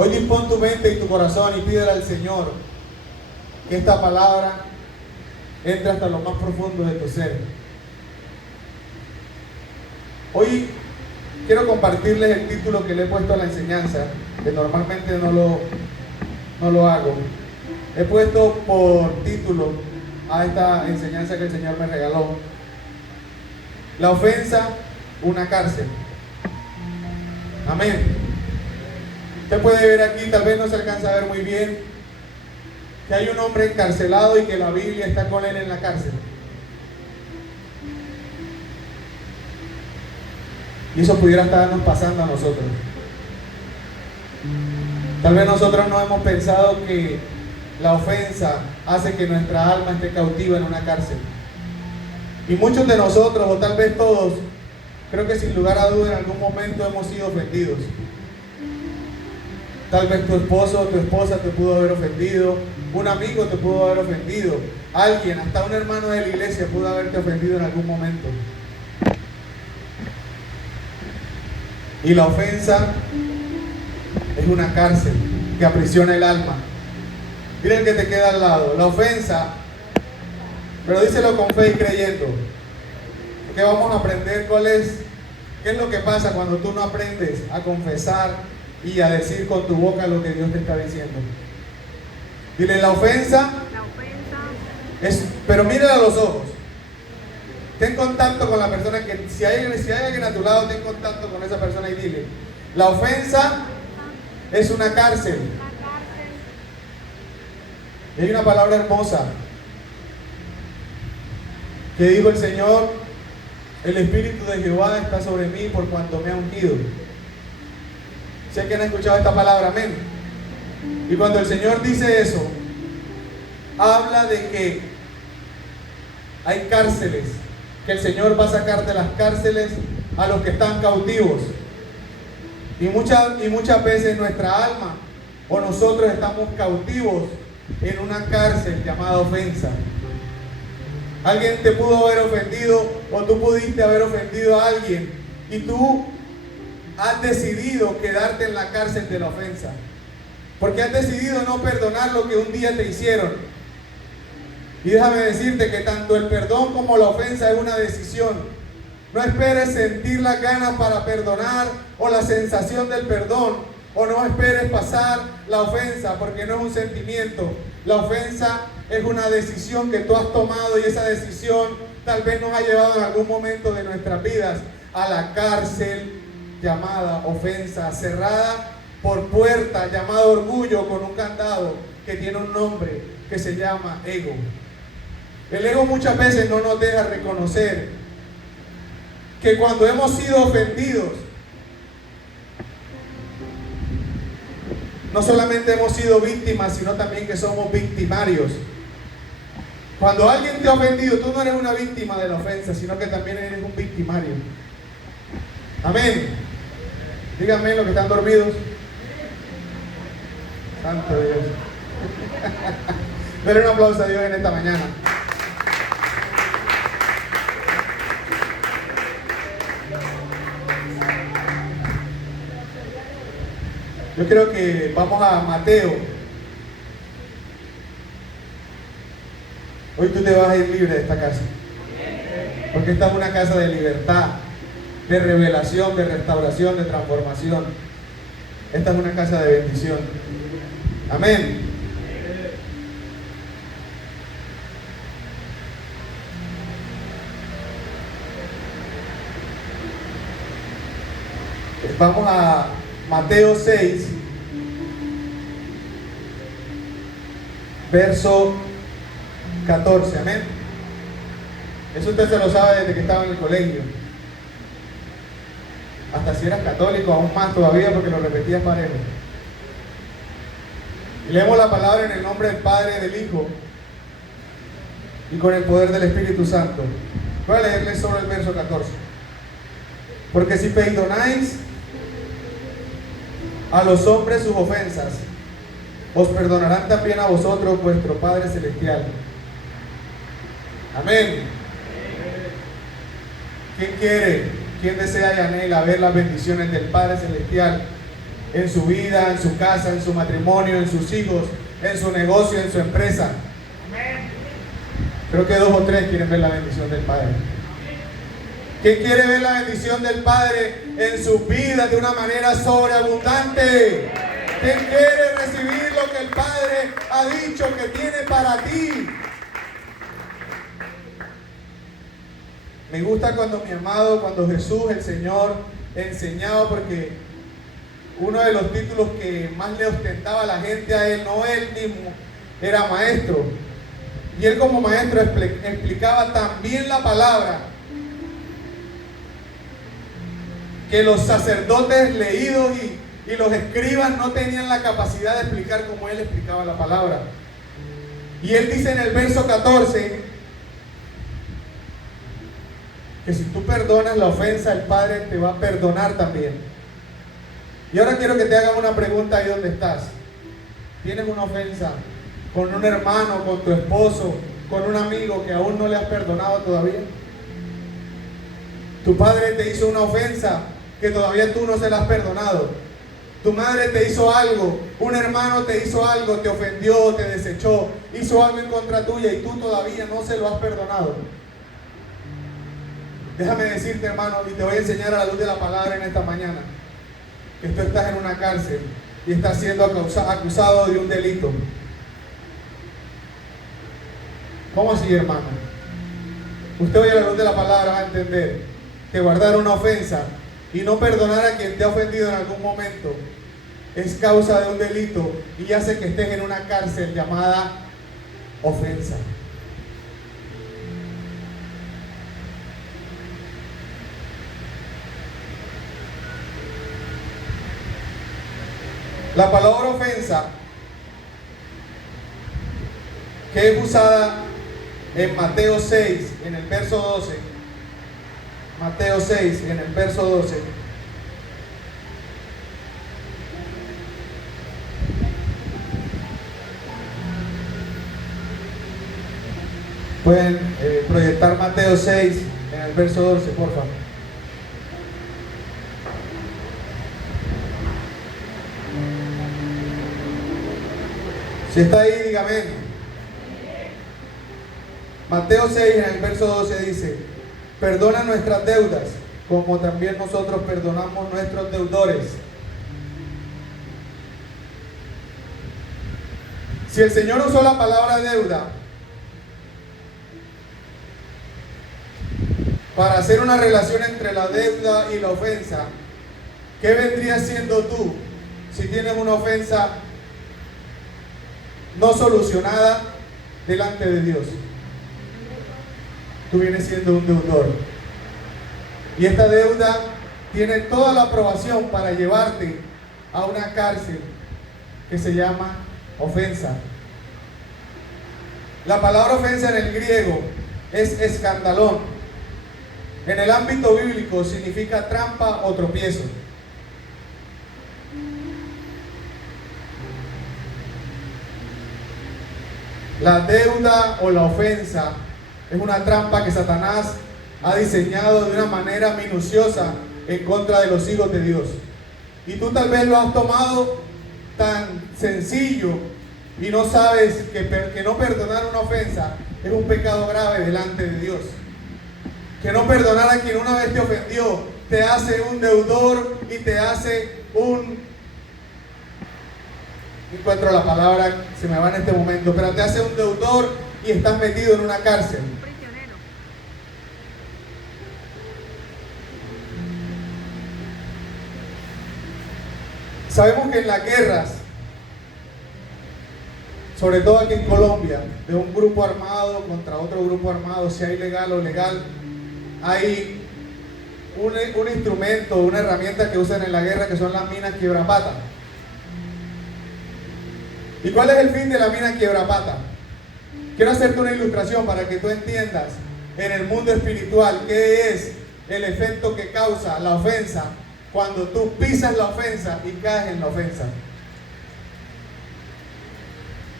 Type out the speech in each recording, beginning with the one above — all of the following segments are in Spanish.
Hoy dispón tu mente y tu corazón y pídele al Señor que esta palabra entre hasta lo más profundo de tu ser. Hoy quiero compartirles el título que le he puesto a la enseñanza, que normalmente no lo hago. He puesto por título a esta enseñanza que el Señor me regaló: la ofensa, una cárcel. Amén. Usted puede ver aquí, tal vez no se alcanza a ver muy bien, que hay un hombre encarcelado y que la Biblia está con él en la cárcel. Y eso pudiera estarnos pasando a nosotros. Tal vez nosotros no hemos pensado que la ofensa hace que nuestra alma esté cautiva en una cárcel. Y muchos de nosotros, o tal vez todos, creo que sin lugar a duda en algún momento hemos sido ofendidos. Tal vez tu esposo o tu esposa te pudo haber ofendido, un amigo te pudo haber ofendido, alguien, hasta un hermano de la iglesia pudo haberte ofendido en algún momento. Y la ofensa es una cárcel que aprisiona el alma. Miren que te queda al lado. La ofensa, pero díselo con fe y creyendo, que vamos a aprender qué es lo que pasa cuando tú no aprendes a confesar y a decir con tu boca lo que Dios te está diciendo. Dile: la ofensa es, pero mírala a los ojos. Ten contacto con la persona si hay alguien a tu lado, ten contacto con esa persona y dile: la ofensa es una cárcel. Y hay una palabra hermosa que dijo el Señor: el Espíritu de Jehová está sobre mí por cuanto me ha ungido. Sé que han escuchado esta palabra, amén. Y cuando el Señor dice eso, habla de que hay cárceles, que el Señor va a sacar de las cárceles a los que están cautivos. Y muchas veces nuestra alma o nosotros estamos cautivos en una cárcel llamada ofensa. Alguien te pudo haber ofendido, o tú pudiste haber ofendido a alguien, y tú has decidido quedarte en la cárcel de la ofensa, porque has decidido no perdonar lo que un día te hicieron. Y déjame decirte que tanto el perdón como la ofensa es una decisión. No esperes sentir las ganas para perdonar o la sensación del perdón, o no esperes pasar la ofensa, porque no es un sentimiento. La ofensa es una decisión que tú has tomado, y esa decisión tal vez nos ha llevado en algún momento de nuestras vidas a la cárcel llamada ofensa, cerrada por puerta, llamada orgullo, con un candado que tiene un nombre que se llama ego. El ego muchas veces no nos deja reconocer que cuando hemos sido ofendidos, no solamente hemos sido víctimas, sino también que somos victimarios. Cuando alguien te ha ofendido, tú no eres una víctima de la ofensa, sino que también eres un victimario. Amén. Díganme los que están dormidos. Santo Dios. Denle un aplauso a Dios en esta mañana. Yo creo que vamos a Mateo. Hoy tú te vas a ir libre de esta casa, porque esta es una casa de libertad, de revelación, de restauración, de transformación. Esta es una casa de bendición. Amén. Vamos a Mateo 6, verso 14. Amén. Eso usted se lo sabe desde que estaba en el colegio. Hasta si eras católico, aún más todavía, porque lo repetías parejo. Y leemos la palabra en el nombre del Padre, del Hijo y con el poder del Espíritu Santo. Voy a leerles solo el verso 14. Porque si perdonáis a los hombres sus ofensas, os perdonarán también a vosotros vuestro Padre Celestial. Amén. ¿Quién quiere, quién desea y anhela ver las bendiciones del Padre Celestial en su vida, en su casa, en su matrimonio, en sus hijos, en su negocio, en su empresa. Creo que 2 o 3 quieren ver la bendición del Padre. ¿Quién quiere ver la bendición del Padre en sus vidas de una manera sobreabundante? ¿Quién quiere recibir lo que el Padre ha dicho que tiene para ti? Me gusta cuando mi amado, cuando Jesús, el Señor, enseñaba, porque uno de los títulos que más le ostentaba a la gente a él, no él mismo, era maestro. Y él como maestro explicaba también la palabra que los sacerdotes leídos y los escribas no tenían la capacidad de explicar como él explicaba la palabra. Y él dice en el verso 14 que si tú perdonas la ofensa, el Padre te va a perdonar también. Y ahora quiero que te hagan una pregunta ahí donde estás. ¿Tienes una ofensa con un hermano, con tu esposo, con un amigo que aún no le has perdonado todavía? Tu padre te hizo una ofensa que todavía tú no se la has perdonado. Tu madre te hizo algo, un hermano te hizo algo, te ofendió, te desechó, hizo algo en contra tuya y tú todavía no se lo has perdonado. Déjame decirte, hermano, y te voy a enseñar a la luz de la palabra en esta mañana, que tú estás en una cárcel y estás siendo acusado de un delito. ¿Cómo así, hermano? Usted hoy a la luz de la palabra va a entender que guardar una ofensa y no perdonar a quien te ha ofendido en algún momento es causa de un delito y hace que estés en una cárcel llamada ofensa. La palabra ofensa, que es usada en Mateo 6, en el verso 12, Mateo 6, en el verso 12, pueden proyectar Mateo 6, en el verso 12, por favor. Si está ahí, dígame. Mateo 6, en el verso 12 dice: perdona nuestras deudas, como también nosotros perdonamos nuestros deudores. Si el Señor usó la palabra deuda para hacer una relación entre la deuda y la ofensa, ¿qué vendrías siendo tú si tienes una ofensa no solucionada delante de Dios? Tú vienes siendo un deudor. Y esta deuda tiene toda la aprobación para llevarte a una cárcel que se llama ofensa. La palabra ofensa en el griego es escandalón. En el ámbito bíblico significa trampa o tropiezo. La deuda o la ofensa es una trampa que Satanás ha diseñado de una manera minuciosa en contra de los hijos de Dios. Y tú tal vez lo has tomado tan sencillo y no sabes que no perdonar una ofensa es un pecado grave delante de Dios. Que no perdonar a quien una vez te ofendió te hace un deudor y te hace un... No encuentro la palabra, se me va en este momento, pero te hace un deudor y estás metido en una cárcel. Sabemos que en las guerras, sobre todo aquí en Colombia, de un grupo armado contra otro grupo armado, sea ilegal o legal, hay un instrumento, una herramienta que usan en la guerra, que son las minas quiebrapata. ¿Y cuál es el fin de la mina quiebrapata? Quiero hacerte una ilustración para que tú entiendas en el mundo espiritual qué es el efecto que causa la ofensa cuando tú pisas la ofensa y caes en la ofensa.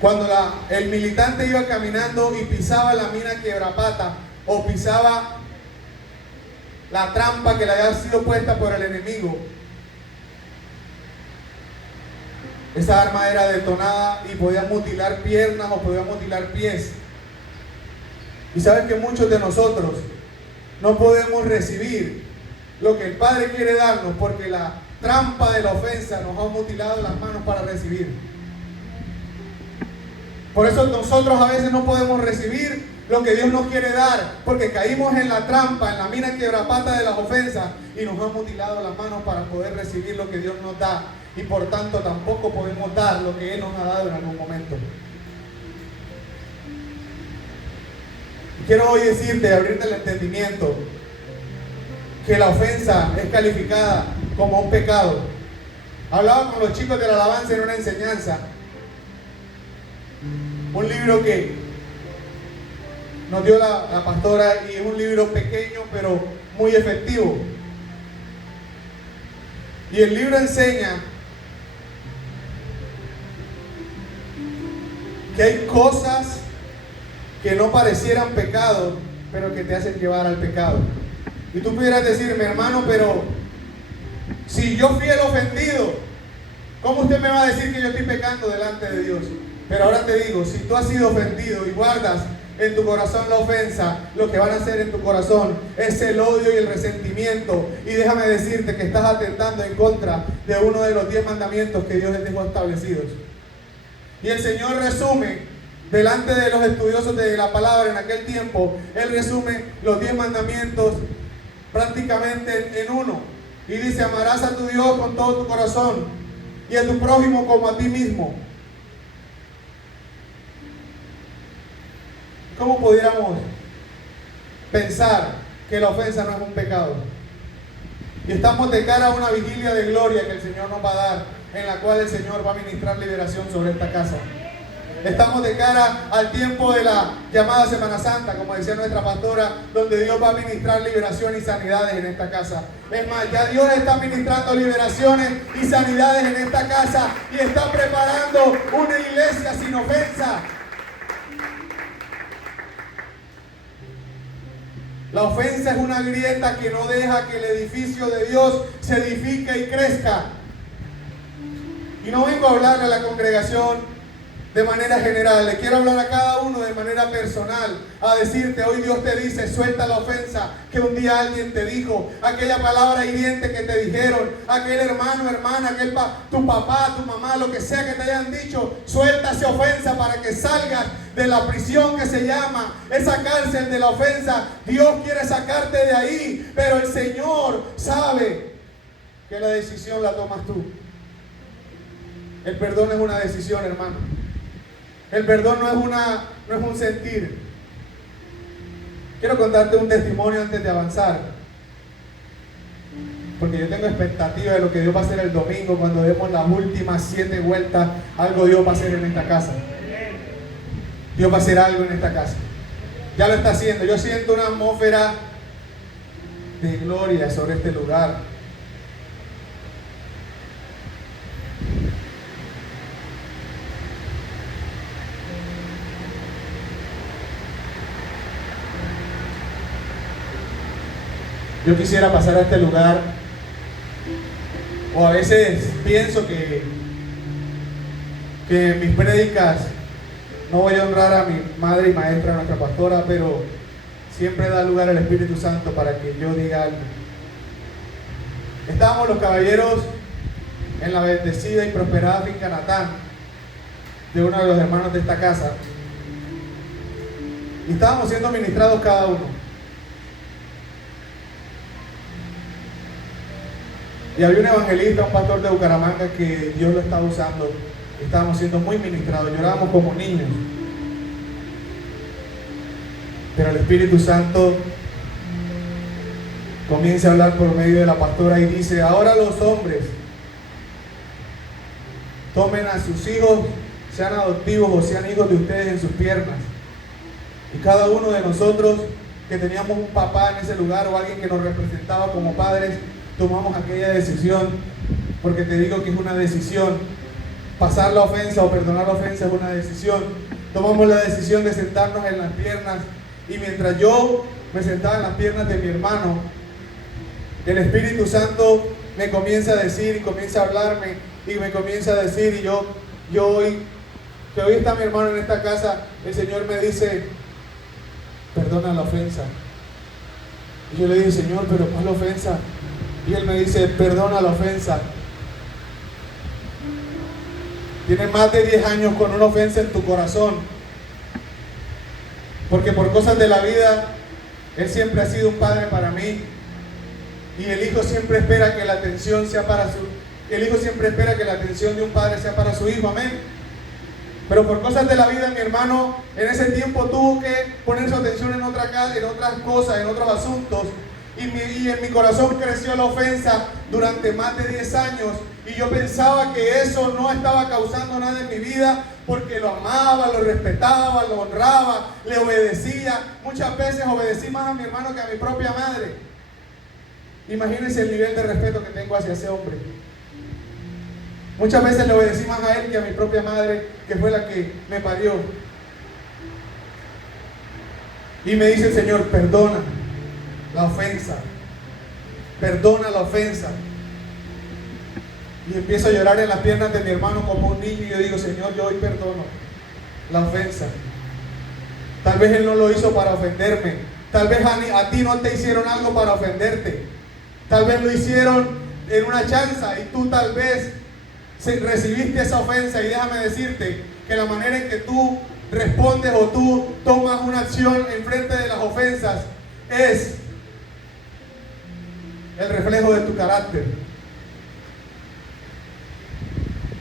Cuando el militante iba caminando y pisaba la mina quiebrapata o pisaba la trampa que le había sido puesta por el enemigo, Esa arma era detonada y podía mutilar piernas o podía mutilar pies. Y sabes que muchos de nosotros no podemos recibir lo que el Padre quiere darnos porque la trampa de la ofensa nos ha mutilado las manos para recibir. Por eso nosotros a veces no podemos recibir lo que Dios nos quiere dar, porque caímos en la trampa, en la mina quebrapata de las ofensas y nos han mutilado las manos para poder recibir lo que Dios nos da, y por tanto tampoco podemos dar lo que Él nos ha dado en algún momento. Quiero hoy decirte, abrirte el entendimiento, que la ofensa es calificada como un pecado. Hablaba con los chicos de la alabanza en una enseñanza, un libro que nos dio la pastora, y es un libro pequeño pero muy efectivo. Y el libro enseña que hay cosas que no parecieran pecado, pero que te hacen llevar al pecado. Y tú pudieras decirme, hermano, pero si yo fui el ofendido, ¿cómo usted me va a decir que yo estoy pecando delante de Dios? Pero ahora te digo, si tú has sido ofendido y guardas en tu corazón la ofensa, lo que van a hacer en tu corazón es el odio y el resentimiento. Y déjame decirte que estás atentando en contra de uno de los 10 mandamientos que Dios les dejó establecidos. Y el Señor resume, delante de los estudiosos de la palabra en aquel tiempo, Él resume los 10 mandamientos prácticamente en uno. Y dice, amarás a tu Dios con todo tu corazón y a tu prójimo como a ti mismo. ¿Cómo pudiéramos pensar que la ofensa no es un pecado? Y estamos de cara a una vigilia de gloria que el Señor nos va a dar, en la cual el Señor va a ministrar liberación sobre esta casa. Estamos de cara al tiempo de la llamada Semana Santa, como decía nuestra pastora, donde Dios va a ministrar liberación y sanidades en esta casa. Es más, ya Dios está ministrando liberaciones y sanidades en esta casa y está preparando una iglesia sin ofensa. La ofensa es una grieta que no deja que el edificio de Dios se edifique y crezca. Y no vengo a hablarle a la congregación de manera general, le quiero hablar a cada uno de manera personal, a decirte, hoy Dios te dice, suelta la ofensa que un día alguien te dijo, aquella palabra hiriente que te dijeron, aquel hermano, hermana, tu papá, tu mamá, lo que sea que te hayan dicho, suelta esa ofensa para que salgas de la prisión que se llama esa cárcel de la ofensa. Dios quiere sacarte de ahí, pero el Señor sabe que la decisión la tomas tú. El perdón es una decisión, hermano. El perdón no es un sentir. Quiero contarte un testimonio antes de avanzar, porque yo tengo expectativa de lo que Dios va a hacer el domingo cuando demos las últimas 7 vueltas. Algo Dios va a hacer en esta casa. Dios va a hacer algo en esta casa. Ya lo está haciendo. Yo siento una atmósfera de gloria sobre este lugar. Yo quisiera pasar a este lugar, o a veces pienso que en mis prédicas no voy a honrar a mi madre y maestra, a nuestra pastora, pero siempre da lugar al Espíritu Santo para que yo diga algo. Estábamos los caballeros en la bendecida y prosperada finca Natán, de uno de los hermanos de esta casa, y estábamos siendo ministrados cada uno. Y había un evangelista, un pastor de Bucaramanga que Dios lo estaba usando. Estábamos siendo muy ministrados, llorábamos como niños. Pero el Espíritu Santo comienza a hablar por medio de la pastora y dice, ahora los hombres tomen a sus hijos, sean adoptivos o sean hijos de ustedes, en sus piernas. Y cada uno de nosotros que teníamos un papá en ese lugar o alguien que nos representaba como padres, tomamos aquella decisión, porque te digo que es una decisión. Pasar la ofensa o perdonar la ofensa es una decisión. Tomamos la decisión de sentarnos en las piernas, y mientras yo me sentaba en las piernas de mi hermano, el Espíritu Santo me comienza a decir y comienza a hablarme y me comienza a decir, y yo hoy, que hoy está mi hermano en esta casa, el Señor me dice, perdona la ofensa. Y yo le dije, Señor, pero ¿cuál ofensa? Y Él me dice, perdona la ofensa. Tienes más de 10 años con una ofensa en tu corazón. Porque por cosas de la vida, Él siempre ha sido un padre para mí. Y el hijo siempre espera que la atención sea para el hijo siempre espera que la atención de un padre sea para su hijo, amén. Pero por cosas de la vida, mi hermano, en ese tiempo tuvo que poner su atención en otras cosas, en otros asuntos. Y en mi corazón creció la ofensa durante más de 10 años. Y yo pensaba que eso no estaba causando nada en mi vida, porque lo amaba, lo respetaba, lo honraba, le obedecía. Muchas veces obedecí más a mi hermano que a mi propia madre. Imagínense el nivel de respeto que tengo hacia ese hombre. Muchas veces le obedecí más a él que a mi propia madre, que fue la que me parió. Y me dice el Señor, perdona la ofensa. Perdona la ofensa. Y empiezo a llorar en las piernas de mi hermano como un niño. Y yo digo, Señor, yo hoy perdono la ofensa. Tal vez Él no lo hizo para ofenderme. Tal vez a ti no te hicieron algo para ofenderte. Tal vez lo hicieron en una chanza y tú tal vez recibiste esa ofensa. Y déjame decirte que la manera en que tú respondes o tú tomas una acción en frente de las ofensas es el reflejo de tu carácter.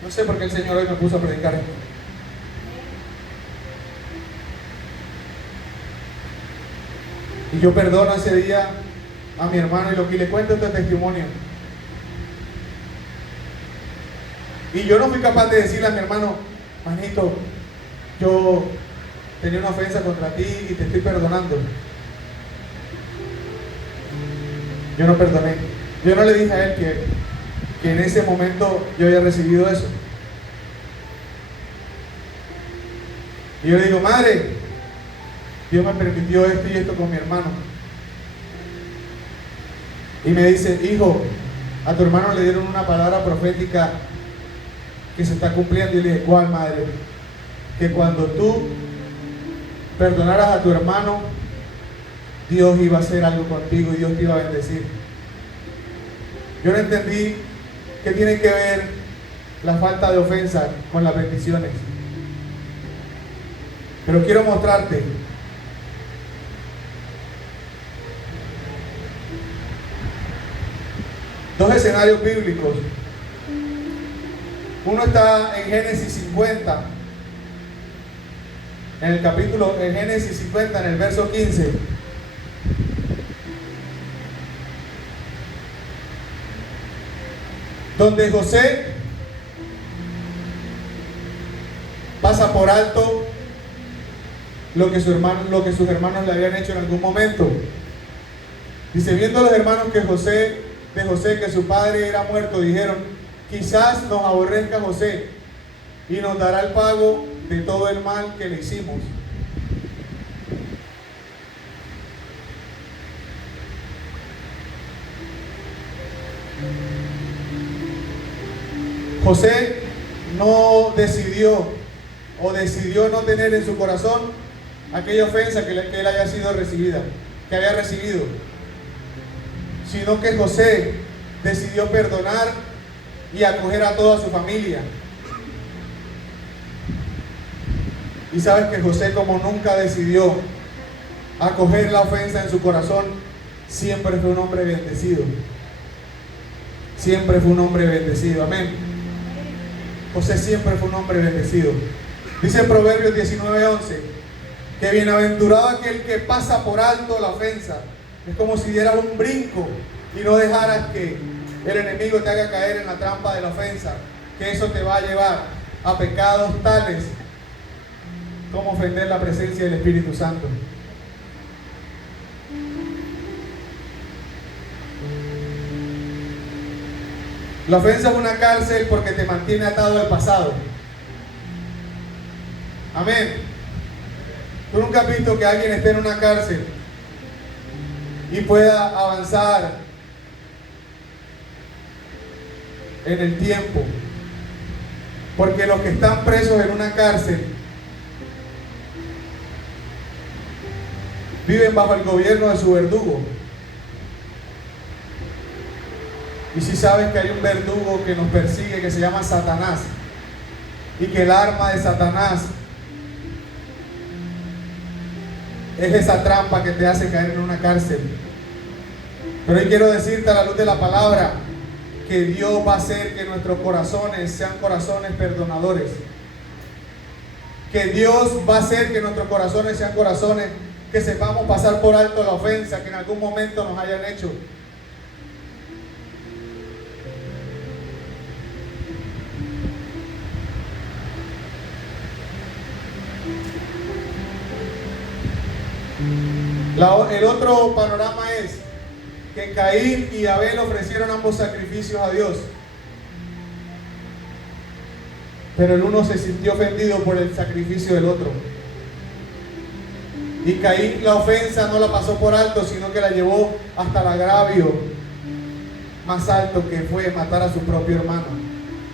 No sé por qué el Señor hoy me puso a predicar esto. Y yo perdono ese día a mi hermano y lo que le cuento este testimonio. Y yo no fui capaz de decirle a mi hermano, manito, yo tenía una ofensa contra ti y te estoy perdonando. Yo no perdoné. Yo no le dije a él que en ese momento yo había recibido eso. Y yo le digo, madre, Dios me permitió esto y esto con mi hermano. Y me dice, hijo, a tu hermano le dieron una palabra profética que se está cumpliendo. Y le dije, ¿cuál, madre? Que cuando tú perdonaras a tu hermano, Dios iba a hacer algo contigo y Dios te iba a bendecir. Yo no entendí qué tiene que ver la falta de ofensa con las bendiciones. Pero quiero mostrarte dos escenarios bíblicos. Uno está en Génesis 50, en Génesis 50, en el verso 15. Donde José pasa por alto lo que sus hermanos le habían hecho en algún momento. Dice, viendo los hermanos de José que su padre era muerto, dijeron, quizás nos aborrezca José y nos dará el pago de todo el mal que le hicimos. José no decidió no tener en su corazón aquella ofensa que él había recibido, sino que José decidió perdonar y acoger a toda su familia. Y sabes que José, como nunca decidió acoger la ofensa en su corazón, siempre fue un hombre bendecido. Siempre fue un hombre bendecido, amén. José siempre fue un hombre bendecido. Dice en Proverbios 19:11 que bienaventurado aquel que pasa por alto la ofensa. Es como si dieras un brinco y no dejaras que el enemigo te haga caer en la trampa de la ofensa, que eso te va a llevar a pecados tales como ofender la presencia del Espíritu Santo. La ofensa es una cárcel porque te mantiene atado al pasado. Amén. ¿Tú nunca has visto que alguien esté en una cárcel y pueda avanzar en el tiempo Porque los que están presos en una cárcel viven bajo el gobierno de su verdugo. Y si sabes que hay un verdugo que nos persigue, que se llama Satanás, y que el arma de Satanás es esa trampa que te hace caer en una cárcel. Pero hoy quiero decirte a la luz de la palabra que Dios va a hacer que nuestros corazones sean corazones perdonadores. Que Dios va a hacer que nuestros corazones sean corazones que sepamos pasar por alto la ofensa que en algún momento nos hayan hecho. El otro panorama es que Caín y Abel ofrecieron ambos sacrificios a Dios, pero el uno se sintió ofendido por el sacrificio del otro, y Caín la ofensa no la pasó por alto, sino que la llevó hasta el agravio más alto, que fue matar a su propio hermano.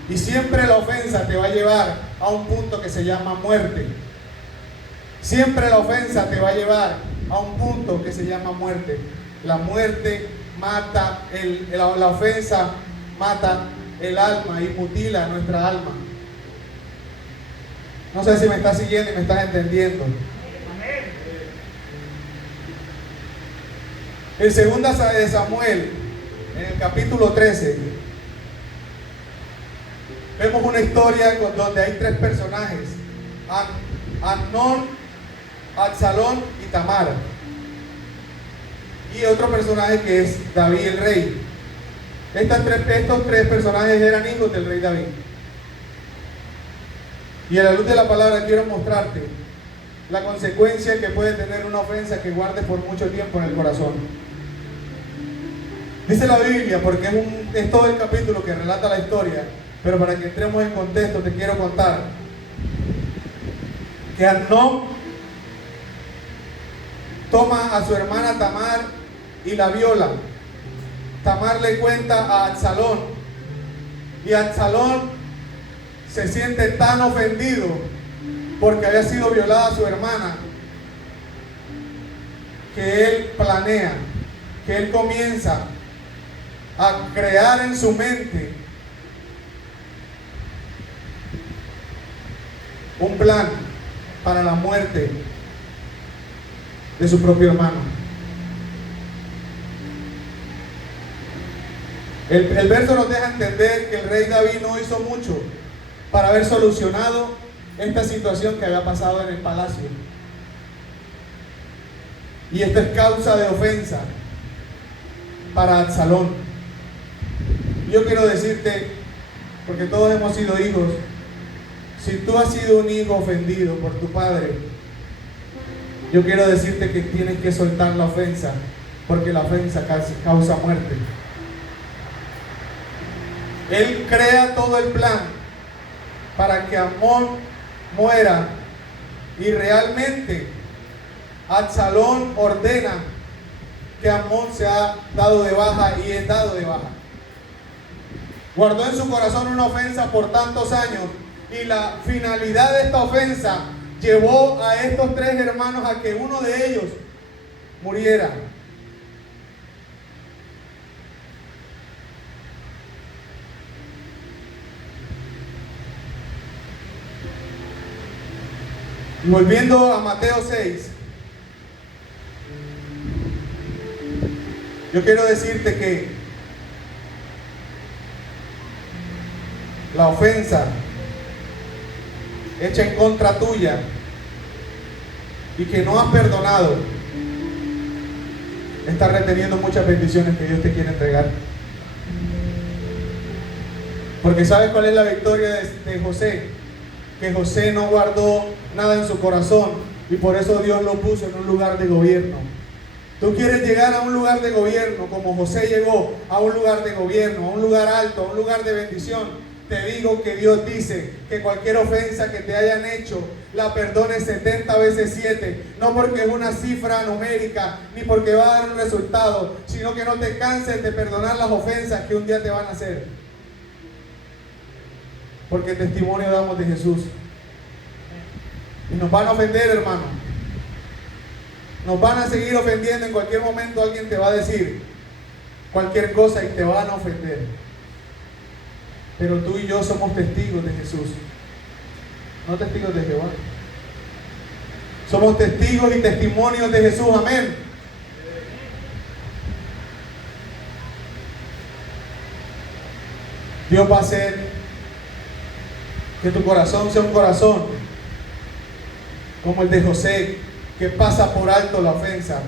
Y siempre la ofensa te va a llevar a un punto que se llama muerte. Siempre la ofensa te va a llevar a un punto que se llama muerte. La muerte mata, la ofensa mata el alma y mutila nuestra alma. No sé si me estás siguiendo y me estás entendiendo. En segunda de Samuel, en el capítulo 13, vemos una historia donde hay tres personajes: Amnón, Absalón y Tamar. Y otro personaje que es David el rey. Estos tres personajes eran hijos del rey David. Y a la luz de la palabra quiero mostrarte la consecuencia que puede tener una ofensa que guardes por mucho tiempo en el corazón. Dice la Biblia, porque es todo el capítulo que relata la historia, pero para que entremos en contexto te quiero contar que Amnón toma a su hermana Tamar y la viola. Tamar le cuenta a Absalón, y Absalón se siente tan ofendido porque había sido violada su hermana, que él planea, que él comienza a crear en su mente un plan para la muerte de su propio hermano. El verso nos deja entender que el rey David no hizo mucho para haber solucionado esta situación que había pasado en el palacio. Y esto es causa de ofensa para Absalón. Yo quiero decirte, porque todos hemos sido hijos, si tú has sido un hijo ofendido por tu padre, yo quiero decirte que tienes que soltar la ofensa, porque la ofensa causa muerte. Él crea todo el plan para que Amnón muera, y realmente Absalón ordena que Amnón sea dado de baja, y es dado de baja. Guardó en su corazón una ofensa por tantos años, y la finalidad de esta ofensa llevó a estos tres hermanos a que uno de ellos muriera. Y volviendo a Mateo 6, yo quiero decirte que la ofensa hecha en contra tuya y que no has perdonado está reteniendo muchas bendiciones que Dios te quiere entregar. Porque ¿sabes cuál es la victoria de José? Que José no guardó nada en su corazón, y por eso Dios lo puso en un lugar de gobierno. Tú quieres llegar a un lugar de gobierno como José llegó a un lugar de gobierno, a un lugar alto, a un lugar de bendición. Te digo que Dios dice que cualquier ofensa que te hayan hecho la perdone 70 veces 7, no porque es una cifra numérica ni porque va a dar un resultado, sino que no te canses de perdonar las ofensas que un día te van a hacer. porque testimonio damos de Jesús. Y nos van a ofender, hermano. Nos van a seguir ofendiendo. En cualquier momento alguien te va a decir cualquier cosa y te van a ofender. Pero tú y yo somos testigos de Jesús, no testigos de Jehová. Somos testigos y testimonios de Jesús, amén. Dios va a hacer que tu corazón sea un corazón como el de José, que pasa por alto la ofensa.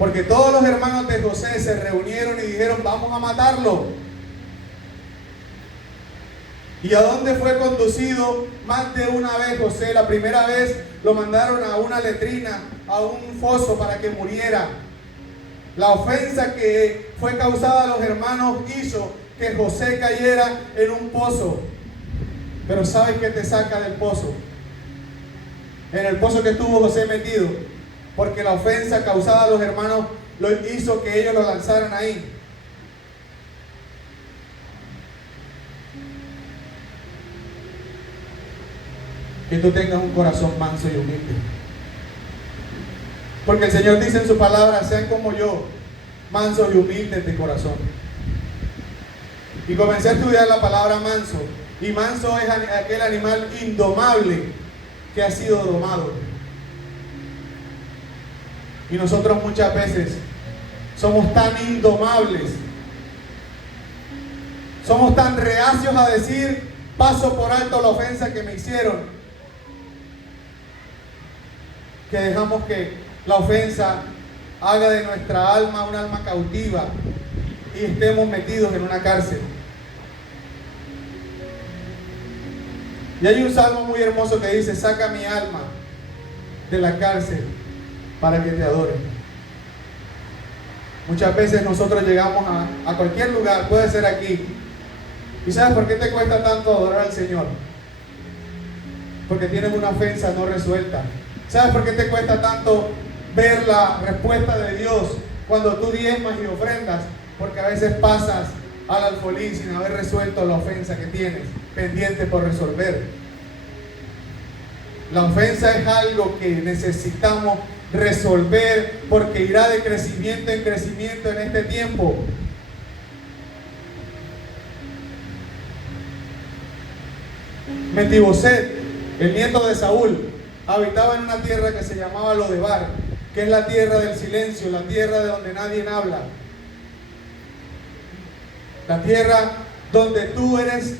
Porque todos los hermanos de José se reunieron y dijeron: vamos a matarlo. ¿Y a dónde fue conducido más de una vez José? La primera vez lo mandaron a una letrina, a un foso para que muriera. La ofensa que fue causada a los hermanos hizo que José cayera en un pozo. Pero ¿sabes qué te saca del pozo? En el pozo que estuvo José metido, porque la ofensa causada a los hermanos lo hizo que ellos lo lanzaran ahí. Que tú tengas un corazón manso y humilde, porque el Señor dice en su palabra: sean como yo, mansos y humildes de corazón. Y comencé a estudiar la palabra manso, y manso es aquel animal indomable que ha sido domado. Y nosotros muchas veces somos tan indomables, somos tan reacios a decir: paso por alto la ofensa que me hicieron, que dejamos que la ofensa haga de nuestra alma un alma cautiva y estemos metidos en una cárcel. Y hay un salmo muy hermoso que dice: saca mi alma de la cárcel para que te adore. Muchas veces nosotros llegamos a cualquier lugar, puede ser aquí. ¿Y sabes por qué te cuesta tanto adorar al Señor? Porque tienes una ofensa no resuelta. ¿Sabes por qué te cuesta tanto ver la respuesta de Dios cuando tú diezmas y ofrendas? Porque a veces pasas al alfolí sin haber resuelto la ofensa que tienes pendiente por resolver. La ofensa es algo que necesitamos resolver, porque irá de crecimiento en crecimiento en este tiempo. Mefiboset, el nieto de Saúl, habitaba en una tierra que se llamaba Lodebar, que es la tierra del silencio, la tierra de donde nadie habla, la tierra donde tú eres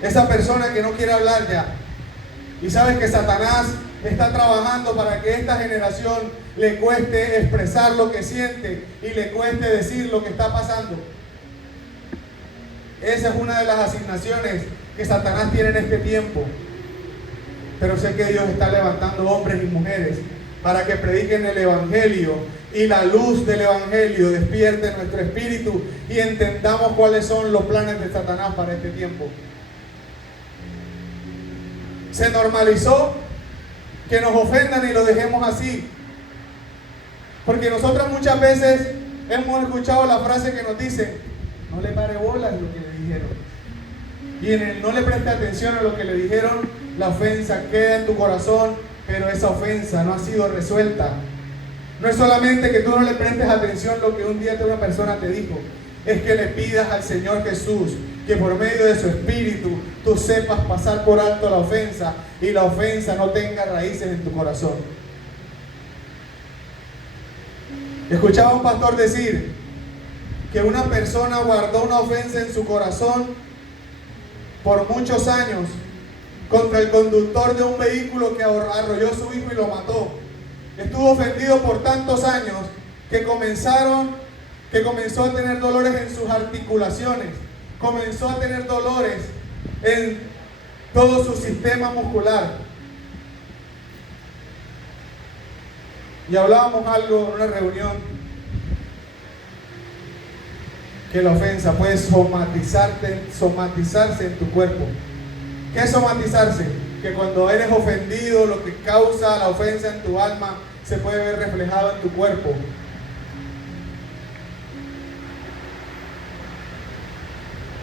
esa persona que no quiere hablar ya. Y sabes que Satanás está trabajando para que esta generación le cueste expresar lo que siente y le cueste decir lo que está pasando. Esa es una de las asignaciones que Satanás tiene en este tiempo. Pero sé que Dios está levantando hombres y mujeres para que prediquen el Evangelio, y la luz del Evangelio despierte nuestro espíritu y entendamos cuáles son los planes de Satanás para este tiempo. Se normalizó que nos ofendan y lo dejemos así, porque nosotros muchas veces hemos escuchado la frase que nos dice: no le pare bolas lo que le dijeron. Y en el no le preste atención a lo que le dijeron, la ofensa queda en tu corazón, pero esa ofensa no ha sido resuelta. No es solamente que tú no le prestes atención a lo que un día una persona te dijo, es que le pidas al Señor Jesús que por medio de su Espíritu tú sepas pasar por alto la ofensa y la ofensa no tenga raíces en tu corazón. Escuchaba a un pastor decir que una persona guardó una ofensa en su corazón por muchos años contra el conductor de un vehículo que arrolló a su hijo y lo mató. Estuvo ofendido por tantos años que comenzó a tener dolores en sus articulaciones, comenzó a tener dolores en todo su sistema muscular. Y hablábamos algo en una reunión, que la ofensa puede somatizarse en tu cuerpo. ¿Qué es somatizarse? Que cuando eres ofendido, lo que causa la ofensa en tu alma se puede ver reflejado en tu cuerpo.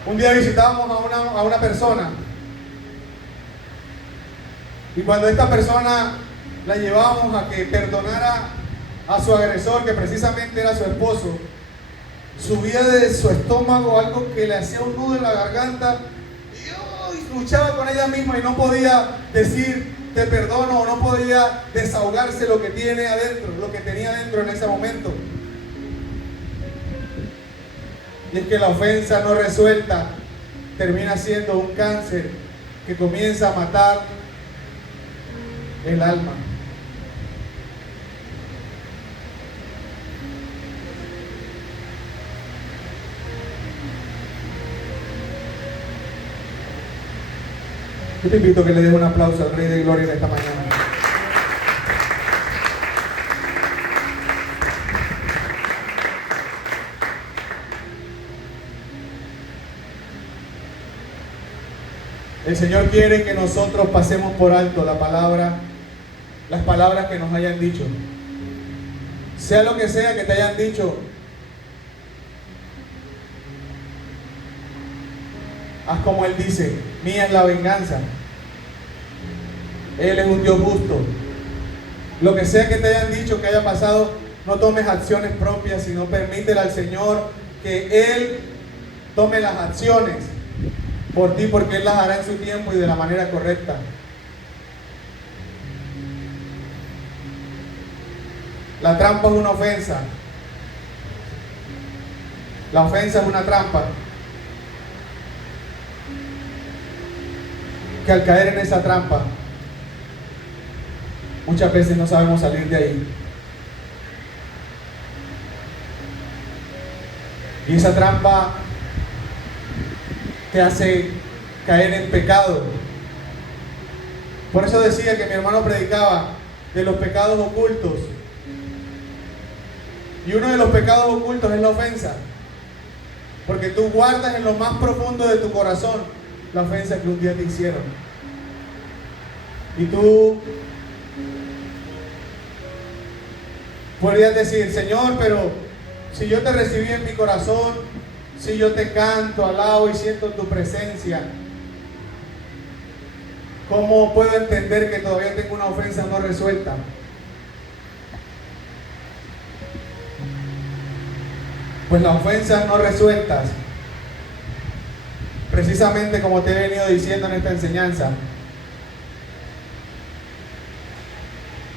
Un día visitábamos a una persona y cuando esta persona la llevábamos a que perdonara a su agresor, que precisamente era su esposo, subía de su estómago algo que le hacía un nudo en la garganta y luchaba con ella misma y no podía decir te perdono, o no podía desahogarse lo que tiene adentro, lo que tenía adentro en ese momento. Y es que la ofensa no resuelta termina siendo un cáncer que comienza a matar el alma. Yo te invito a que le des un aplauso al Rey de Gloria en esta mañana. El Señor quiere que nosotros pasemos por alto las palabras que nos hayan dicho. Sea lo que sea que te hayan dicho, haz como Él dice, mía es la venganza. Él es un Dios justo. Lo que sea que te hayan dicho, que haya pasado, no tomes acciones propias, sino permítele al Señor que Él tome las acciones por ti, porque Él las hará en su tiempo y de la manera correcta. La trampa es una ofensa. La ofensa es una trampa que al caer en esa trampa muchas veces no sabemos salir de ahí. Y esa trampa te hace caer en pecado. Por eso decía que mi hermano predicaba de los pecados ocultos. Y uno de los pecados ocultos es la ofensa. Porque tú guardas en lo más profundo de tu corazón la ofensa que un día te hicieron. Y tú podrías decir, Señor, pero si yo te recibí en mi corazón, si yo te canto, alabo y siento tu presencia, ¿cómo puedo entender que todavía tengo una ofensa no resuelta? Pues las ofensas no resueltas, precisamente como te he venido diciendo en esta enseñanza,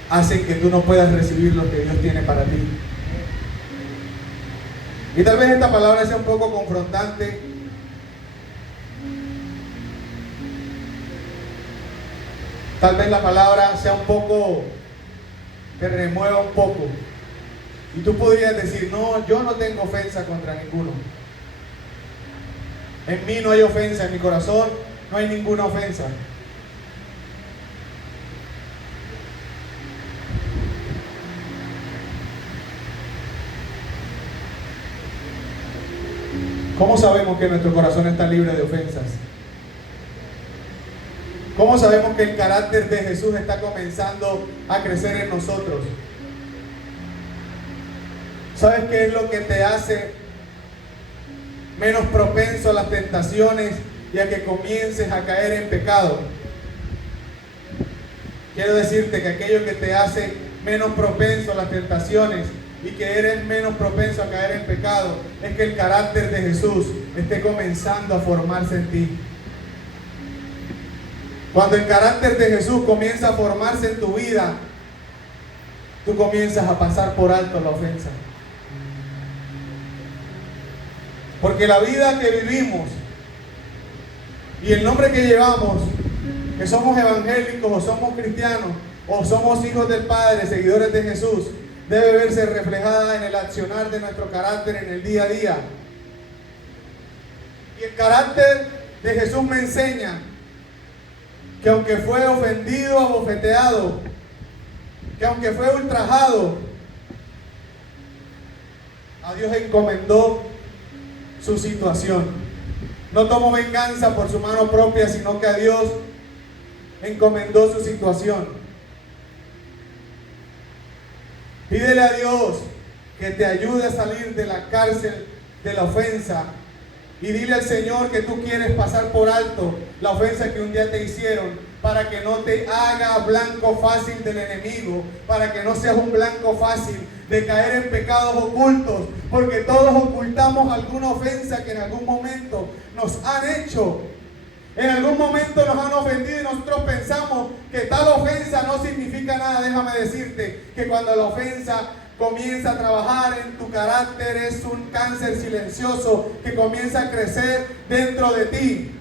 hacen que tú no puedas recibir lo que Dios tiene para ti. Y tal vez esta palabra sea un poco confrontante. Tal vez la palabra sea un poco, que remueva un poco. Y tú podrías decir, no, yo no tengo ofensa contra ninguno. En mí no hay ofensa, en mi corazón no hay ninguna ofensa. ¿Cómo sabemos que nuestro corazón está libre de ofensas? ¿Cómo sabemos que el carácter de Jesús está comenzando a crecer en nosotros? ¿Sabes qué es lo que te hace menos propenso a las tentaciones y a que comiences a caer en pecado? Quiero decirte que aquello que te hace menos propenso a las tentaciones y que eres menos propenso a caer en pecado es que el carácter de Jesús esté comenzando a formarse en ti. Cuando el carácter de Jesús comienza a formarse en tu vida, tú comienzas a pasar por alto la ofensa. Porque la vida que vivimos y el nombre que llevamos, que somos evangélicos o somos cristianos o somos hijos del Padre, seguidores de Jesús, debe verse reflejada en el accionar de nuestro carácter en el día a día. Y el carácter de Jesús me enseña que aunque fue ofendido, abofeteado, que aunque fue ultrajado, a Dios encomendó su situación. No tomó venganza por su mano propia, sino que a Dios encomendó su situación. Pídele a Dios que te ayude a salir de la cárcel de la ofensa Y dile al Señor que tú quieres pasar por alto la ofensa que un día te hicieron, para que no te haga blanco fácil del enemigo, para que no seas un blanco fácil de caer en pecados ocultos, porque todos ocultamos alguna ofensa que en algún momento nos han hecho. En algún momento nos han ofendido y nosotros pensamos que tal ofensa no significa nada. Déjame decirte que cuando la ofensa comienza a trabajar en tu carácter, es un cáncer silencioso que comienza a crecer dentro de ti.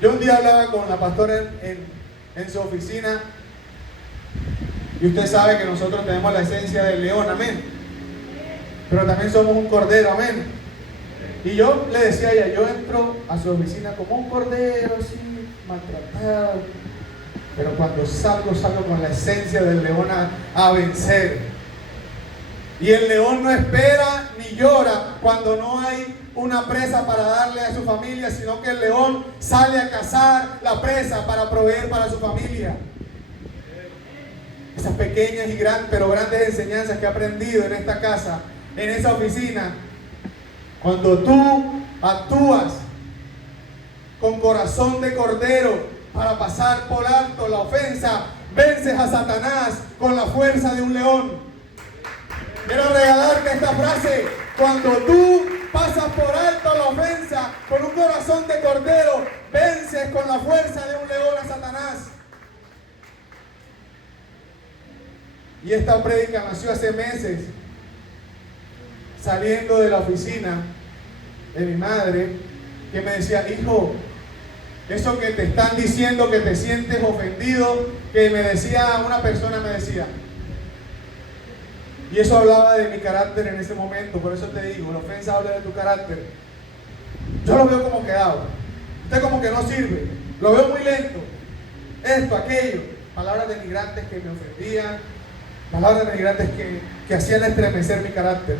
Yo un día hablaba con la pastora en su oficina, y usted sabe que nosotros tenemos la esencia del león, amén, pero también somos un cordero, amén. Y yo le decía a ella, yo entro a su oficina como un cordero así, maltratado, pero cuando salgo con la esencia del león a vencer. Y el león no espera ni llora cuando no hay una presa para darle a su familia, sino que el león sale a cazar la presa para proveer para su familia. Esas pequeñas y pero grandes enseñanzas que he aprendido en esta casa, en esa oficina, cuando tú actúas con corazón de cordero para pasar por alto la ofensa, vences a Satanás con la fuerza de un león. Quiero regalarte esta frase: cuando tú pasas por alto la ofensa con un corazón de cordero, vences con la fuerza de un león a Satanás. Y esta prédica nació hace meses, saliendo de la oficina de mi madre, que me decía: hijo, eso que te están diciendo, que te sientes ofendido, que me decía una persona, me decía, y eso hablaba de mi carácter en ese momento. Por eso te digo, la ofensa habla de tu carácter. Yo lo veo como quedado, usted como que no sirve, lo veo muy lento, esto, aquello, palabras denigrantes que me ofendían, palabras denigrantes que hacían estremecer mi carácter.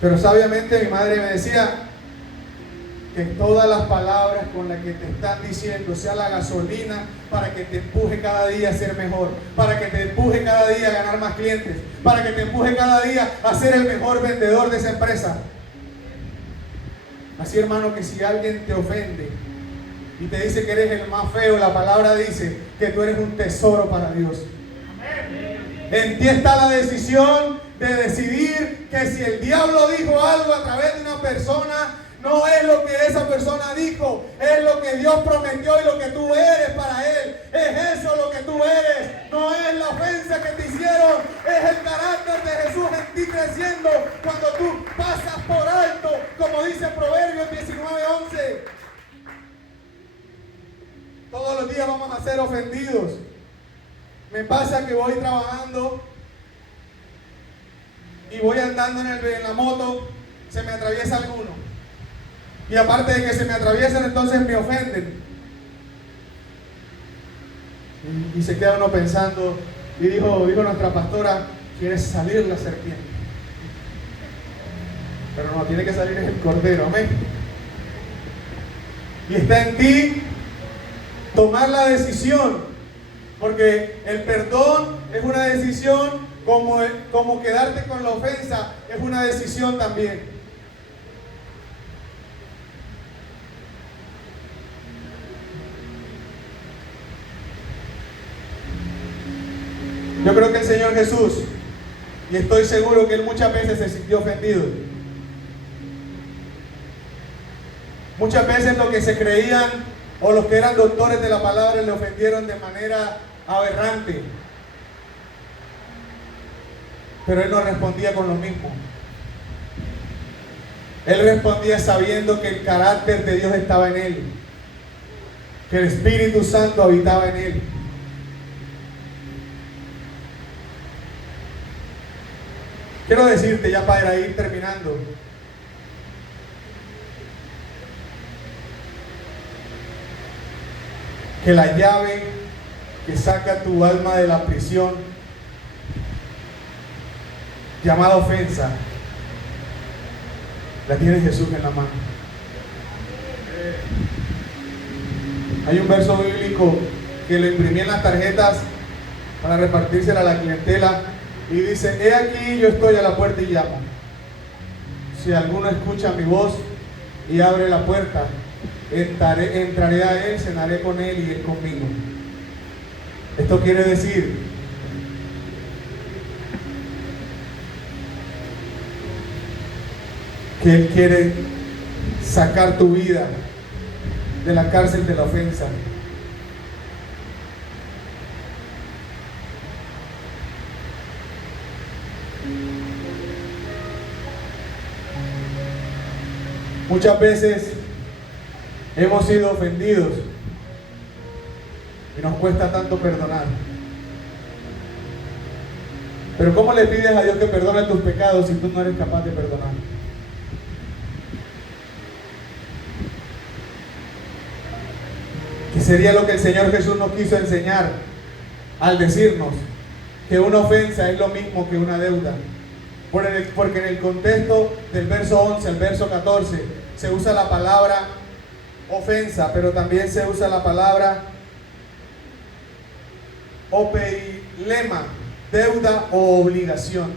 Pero sabiamente mi madre me decía que todas las palabras con las que te están diciendo sea la gasolina para que te empuje cada día a ser mejor, para que te empuje cada día a ganar más clientes, para que te empuje cada día a ser el mejor vendedor de esa empresa. Así, hermano, que si alguien te ofende y te dice que eres el más feo, la palabra dice que tú eres un tesoro para Dios. En ti está la decisión de decidir que si el diablo dijo algo a través de una persona, no es lo que esa persona dijo, es lo que Dios prometió y lo que tú eres para Él. Es eso lo que tú eres, no es la ofensa que te hicieron, es el carácter de Jesús en ti creciendo cuando tú pasas por alto, como dice Proverbios 19:11. Todos los días vamos a ser ofendidos. Me pasa que voy trabajando y voy andando en la moto, se me atraviesa alguno. Y aparte de que se me atraviesan, entonces me ofenden. Y se queda uno pensando, y dijo nuestra pastora, quiere salir la serpiente. Pero no, tiene que salir es el cordero, amén. Y está en ti tomar la decisión, porque el perdón es una decisión, como quedarte con la ofensa es una decisión también. Yo creo que el Señor Jesús, y estoy seguro que Él muchas veces se sintió ofendido. Muchas veces los que se creían o los que eran doctores de la palabra le ofendieron de manera aberrante. Pero Él no respondía con lo mismo. Él respondía sabiendo que el carácter de Dios estaba en Él, que el Espíritu Santo habitaba en Él. Quiero decirte, ya para ir terminando, que la llave que saca tu alma de la prisión, llamada ofensa, la tiene Jesús en la mano. Hay un verso bíblico que lo imprimí en las tarjetas para repartírsela a la clientela, Y dice: he aquí, yo estoy a la puerta y llamo. Si alguno escucha mi voz y abre la puerta, entraré a él, cenaré con él y él conmigo. Esto quiere decir que Él quiere sacar tu vida de la cárcel de la ofensa. Muchas veces hemos sido ofendidos y nos cuesta tanto perdonar. Pero ¿cómo le pides a Dios que perdone tus pecados si tú no eres capaz de perdonar? ¿Qué sería lo que el Señor Jesús nos quiso enseñar al decirnos que una ofensa es lo mismo que una deuda? Porque en el contexto del verso 11 al verso 14 se usa la palabra ofensa, pero también se usa la palabra opeilema, deuda o obligación.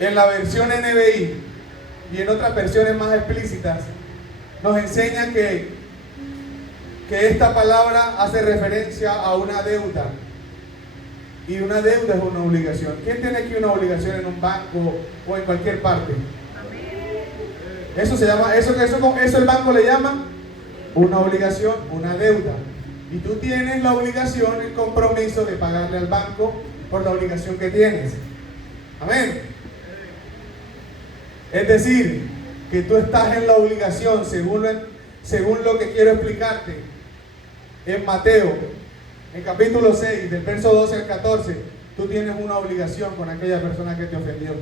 En la versión NBI y en otras versiones más explícitas nos enseñan que esta palabra hace referencia a una deuda. Y una deuda es una obligación. ¿Quién tiene aquí una obligación en un banco o en cualquier parte? Eso se llama, eso el banco le llama una obligación, una deuda. Y tú tienes la obligación, el compromiso de pagarle al banco por la obligación que tienes. Amén. Es decir, que tú estás en la obligación, según lo que quiero explicarte, en Mateo, en capítulo 6, del verso 12 al 14, tú tienes una obligación con aquella persona que te ofendió.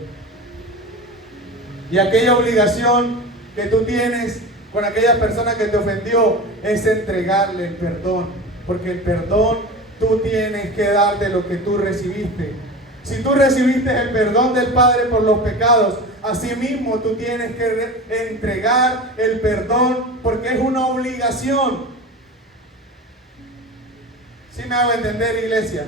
Y aquella obligación que tú tienes con aquella persona que te ofendió es entregarle el perdón. Porque el perdón tú tienes que dar de lo que tú recibiste. Si tú recibiste el perdón del Padre por los pecados, asimismo tú tienes que entregar el perdón porque es una obligación. ¿Sí me hago entender, iglesia?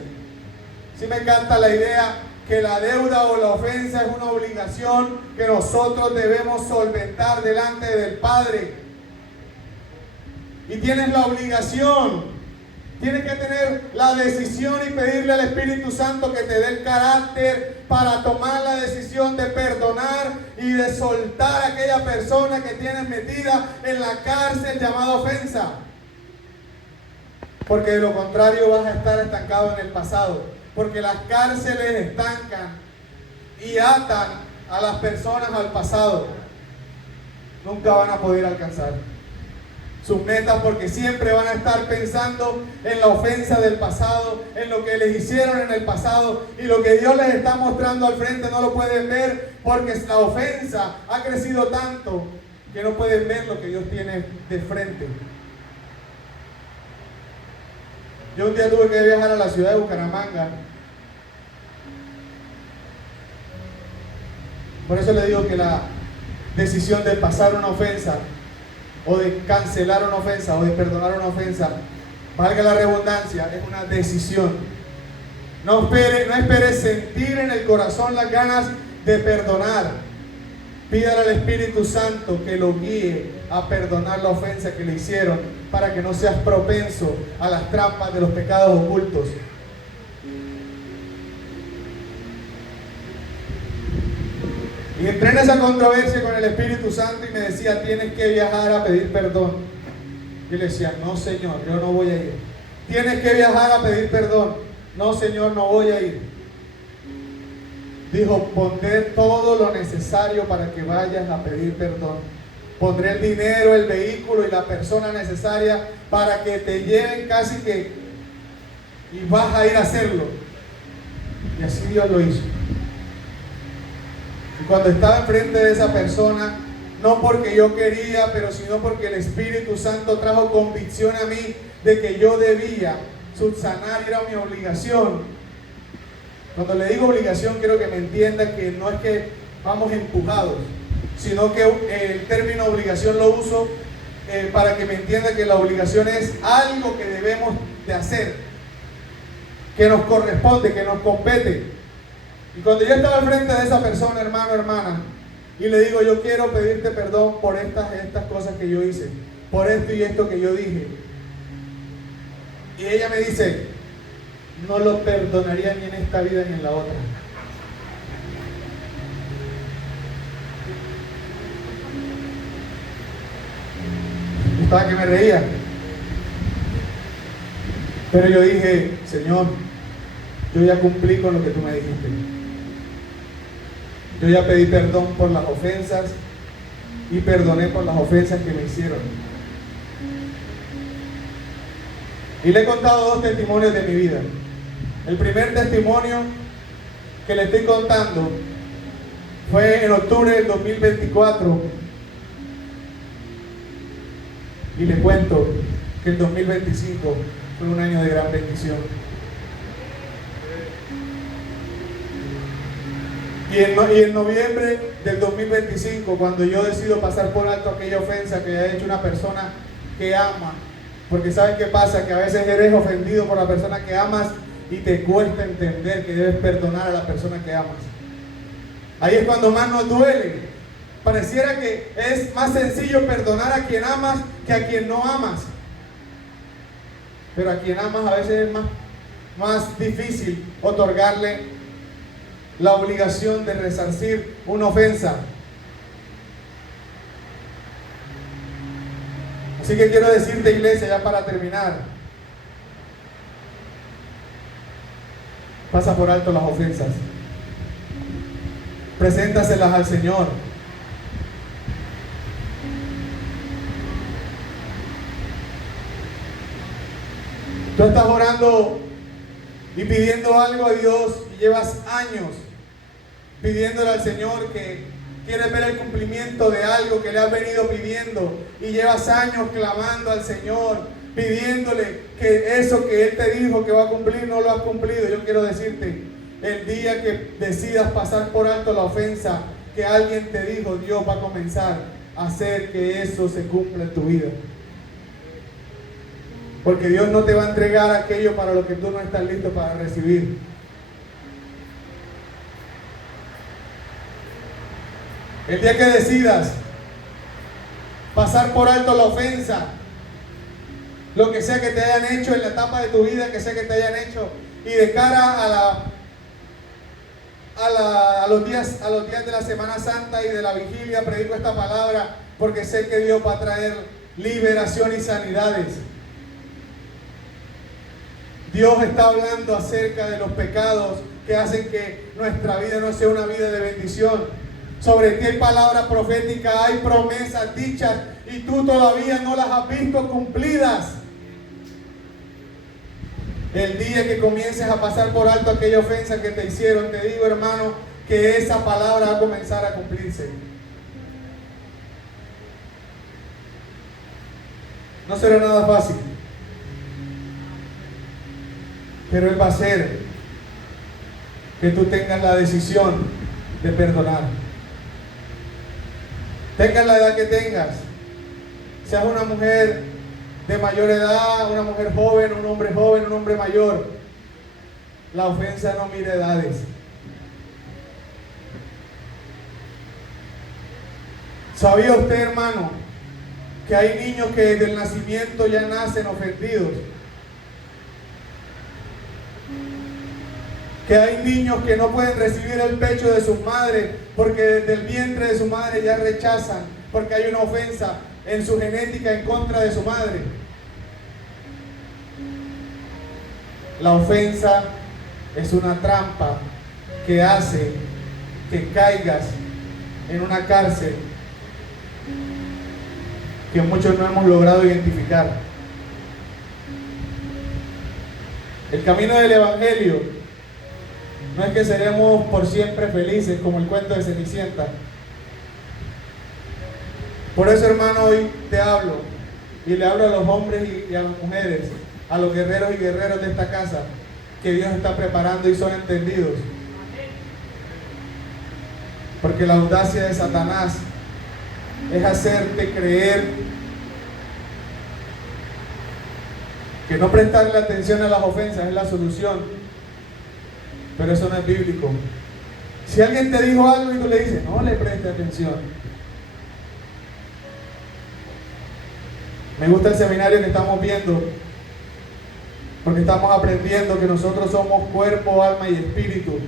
Sí me encanta la idea que la deuda o la ofensa es una obligación que nosotros debemos solventar delante del Padre. Y tienes la obligación, tienes que tener la decisión y pedirle al Espíritu Santo que te dé el carácter para tomar la decisión de perdonar y de soltar a aquella persona que tienes metida en la cárcel llamada ofensa. Porque de lo contrario vas a estar estancado en el pasado. Porque las cárceles estancan y atan a las personas al pasado. Nunca van a poder alcanzar sus metas porque siempre van a estar pensando en la ofensa del pasado, en lo que les hicieron en el pasado, y lo que Dios les está mostrando al frente no lo pueden ver porque la ofensa ha crecido tanto que no pueden ver lo que Dios tiene de frente. Yo un día tuve que viajar a la ciudad de Bucaramanga. Por eso le digo que la decisión de pasar una ofensa, o de cancelar una ofensa, o de perdonar una ofensa, valga la redundancia, es una decisión. No espere sentir en el corazón las ganas de perdonar. Pídale al Espíritu Santo que lo guíe a perdonar la ofensa que le hicieron, para que no seas propenso a las trampas de los pecados ocultos. Y entré en esa controversia con el Espíritu Santo y me decía: tienes que viajar a pedir perdón. Y le decía: no, Señor, yo no voy a ir. Tienes que viajar a pedir perdón. No, Señor, no voy a ir. Dijo: pondré todo lo necesario para que vayas a pedir perdón. Pondré el dinero, el vehículo y la persona necesaria para que te lleven casi que, y vas a ir a hacerlo. Y así Dios lo hizo. Y cuando estaba enfrente de esa persona, no porque yo quería, pero sino porque el Espíritu Santo trajo convicción a mí de que yo debía subsanar, era mi obligación. Cuando le digo obligación, quiero que me entiendan que no es que vamos empujados, sino que el término obligación lo uso para que me entienda que la obligación es algo que debemos de hacer. que nos corresponde, que nos compete. Y cuando yo estaba al frente de esa persona, hermano, hermana, y le digo, yo quiero pedirte perdón por estas cosas que yo hice, por esto y esto que yo dije. Y ella me dice, no lo perdonaría ni en esta vida ni en la otra. Estaba que me reía. Pero yo dije, Señor, yo ya cumplí con lo que tú me dijiste. Yo ya pedí perdón por las ofensas y perdoné por las ofensas que me hicieron. Y le he contado dos testimonios de mi vida. El primer testimonio que le estoy contando fue en octubre del 2024. Y le cuento que el 2025 fue un año de gran bendición. Y en noviembre del 2025, cuando yo decido pasar por alto aquella ofensa que ha hecho una persona que ama, porque ¿saben qué pasa? Que a veces eres ofendido por la persona que amas y te cuesta entender que debes perdonar a la persona que amas. Ahí es cuando más nos duele. Pareciera que es más sencillo perdonar a quien amas que a quien no amas. Pero a quien amas a veces es más difícil otorgarle la obligación de resarcir una ofensa. Así que quiero decirte, iglesia, ya para terminar, pasa por alto las ofensas, preséntaselas al Señor. Tú estás orando y pidiendo algo a Dios y llevas años pidiéndole al Señor que quieres ver el cumplimiento de algo que le has venido pidiendo, y llevas años clamando al Señor, pidiéndole que eso que Él te dijo que va a cumplir no lo has cumplido. Yo quiero decirte, el día que decidas pasar por alto la ofensa que alguien te dijo, Dios va a comenzar a hacer que eso se cumpla en tu vida. Porque Dios no te va a entregar aquello para lo que tú no estás listo para recibir. El día que decidas pasar por alto la ofensa, lo que sea que te hayan hecho en la etapa de tu vida, que sea que te hayan hecho, y de cara a los días de la Semana Santa y de la vigilia, predico esta palabra porque sé que Dios va a traer liberación y sanidades. Dios está hablando acerca de los pecados que hacen que nuestra vida no sea una vida de bendición. Sobre ti hay palabra profética, hay promesas dichas y tú todavía no las has visto cumplidas. El día que comiences a pasar por alto aquella ofensa que te hicieron, te digo, hermano, que esa palabra va a comenzar a cumplirse. No será nada fácil, pero Él va a hacer que tú tengas la decisión de perdonar. Tengas la edad que tengas, seas una mujer de mayor edad, una mujer joven, un hombre mayor, la ofensa no mira edades. ¿Sabía usted, hermano, que hay niños que desde el nacimiento ya nacen ofendidos? Que hay niños que no pueden recibir el pecho de sus madres porque desde el vientre de su madre ya rechazan, porque hay una ofensa en su genética en contra de su madre. La ofensa es una trampa que hace que caigas en una cárcel que muchos no hemos logrado identificar. El camino del Evangelio no es que seremos por siempre felices como el cuento de Cenicienta. Por eso, hermano, hoy te hablo y le hablo a los hombres y a las mujeres, a los guerreros y guerreras de esta casa, que Dios está preparando y son entendidos. Porque la audacia de Satanás es hacerte creer que no prestarle atención a las ofensas es la solución. pero eso no es bíblico. Si alguien te dijo algo y tú le dices, no le prestes atención. Me gusta el seminario que estamos viendo, porque estamos aprendiendo que nosotros somos cuerpo, alma y espíritu,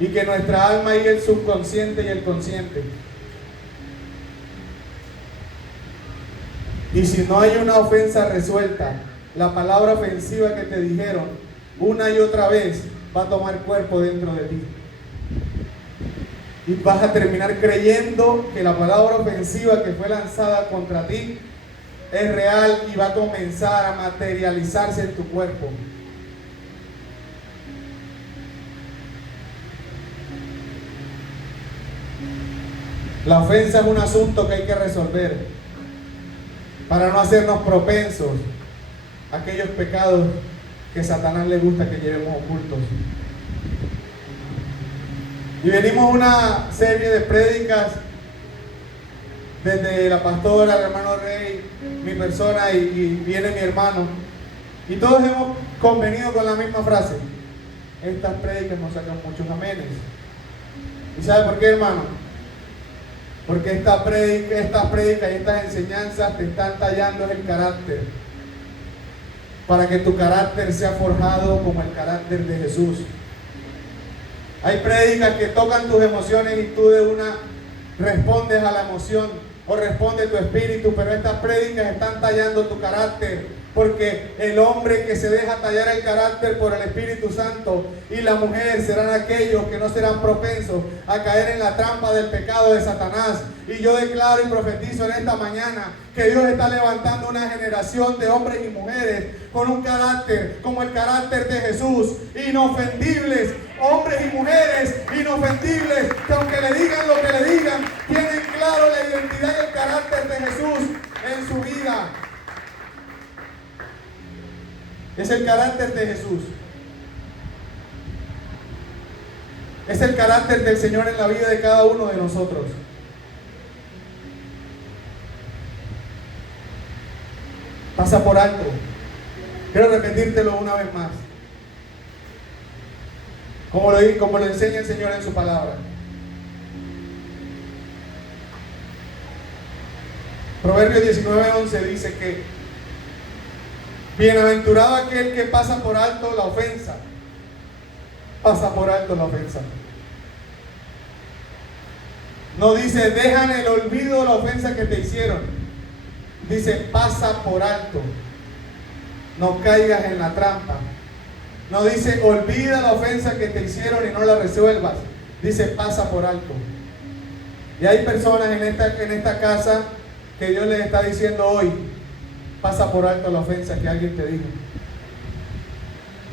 y que nuestra alma y el subconsciente y el consciente. Y si no hay una ofensa resuelta, la palabra ofensiva que te dijeron una y otra vez va a tomar cuerpo dentro de ti. Y vas a terminar creyendo que la palabra ofensiva que fue lanzada contra ti es real y va a comenzar a materializarse en tu cuerpo. La ofensa es un asunto que hay que resolver para no hacernos propensos a aquellos pecados que Satanás le gusta que llevemos ocultos. Y venimos a una serie de prédicas desde la pastora, el hermano Rey, mi persona y viene mi hermano. Y todos hemos convenido con la misma frase. Estas prédicas nos sacan muchos amenes. ¿Y sabe por qué, hermano? Porque estas prédicas y estas enseñanzas te están tallando el carácter, para que tu carácter sea forjado como el carácter de Jesús. Hay prédicas que tocan tus emociones y tú de una respondes a la emoción o responde tu espíritu, pero estas prédicas están tallando tu carácter, porque el hombre que se deja tallar el carácter por el Espíritu Santo y la mujer serán aquellos que no serán propensos a caer en la trampa del pecado de Satanás. Y yo declaro y profetizo en esta mañana que Dios está levantando una generación de hombres y mujeres con un carácter como el carácter de Jesús, inofendibles, hombres y mujeres inofendibles, que aunque le digan lo que le digan, tienen claro la identidad y el carácter de Jesús en su vida. Es el carácter de Jesús. Es el carácter del Señor en la vida de cada uno de nosotros. Pasa por alto. Quiero repetírtelo una vez más. Como lo enseña el Señor en su palabra. Proverbios 19:11 dice que bienaventurado aquel que pasa por alto la ofensa. Pasa por alto la ofensa. No dice deja en el olvido la ofensa que te hicieron. Dice pasa por alto. No caigas en la trampa. No dice olvida la ofensa que te hicieron y no la resuelvas. Dice pasa por alto. Y hay personas en esta casa que Dios les está diciendo hoy, pasa por alto la ofensa que alguien te dijo.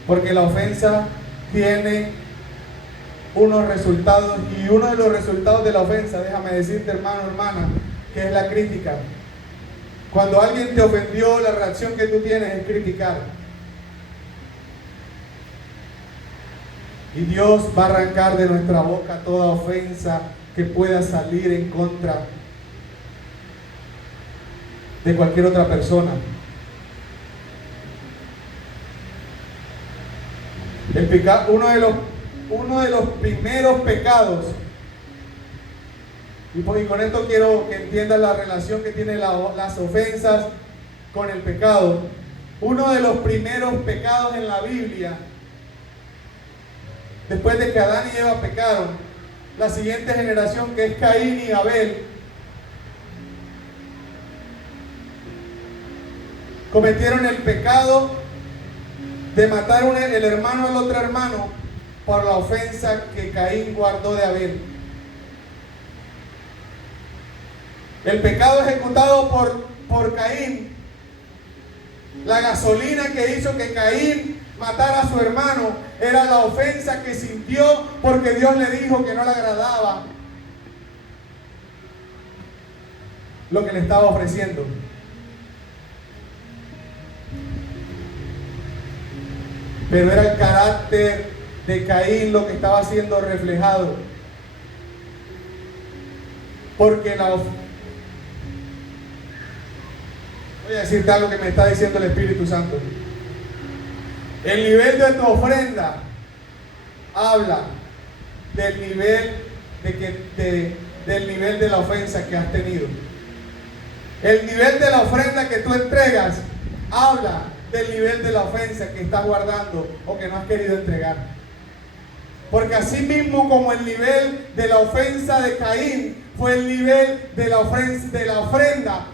Porque la ofensa tiene unos resultados, y uno de los resultados de la ofensa, déjame decirte, hermano, hermana, que es la crítica. Cuando alguien te ofendió, la reacción que tú tienes es criticar. Y Dios va a arrancar de nuestra boca toda ofensa que pueda salir en contra de cualquier otra persona. Uno de los primeros pecados, y con esto quiero que entiendas la relación que tienen las ofensas con el pecado. Uno de los primeros pecados en la Biblia, después de que Adán y Eva pecaron, la siguiente generación, que es Caín y Abel, cometieron el pecado de matar el hermano al otro hermano por la ofensa que Caín guardó de Abel. El pecado ejecutado por Caín, la gasolina que hizo que Caín matara a su hermano, era la ofensa que sintió porque Dios le dijo que no le agradaba lo que le estaba ofreciendo. Pero era el carácter de Caín lo que estaba siendo reflejado. Porque voy a decirte algo que me está diciendo el Espíritu Santo. El nivel de tu ofrenda habla del nivel del nivel de la ofensa que has tenido. El nivel de la ofrenda que tú entregas habla del nivel de la ofensa que estás guardando o que no has querido entregar. Porque así mismo como el nivel de la ofensa de Caín fue el nivel de la ofrenda,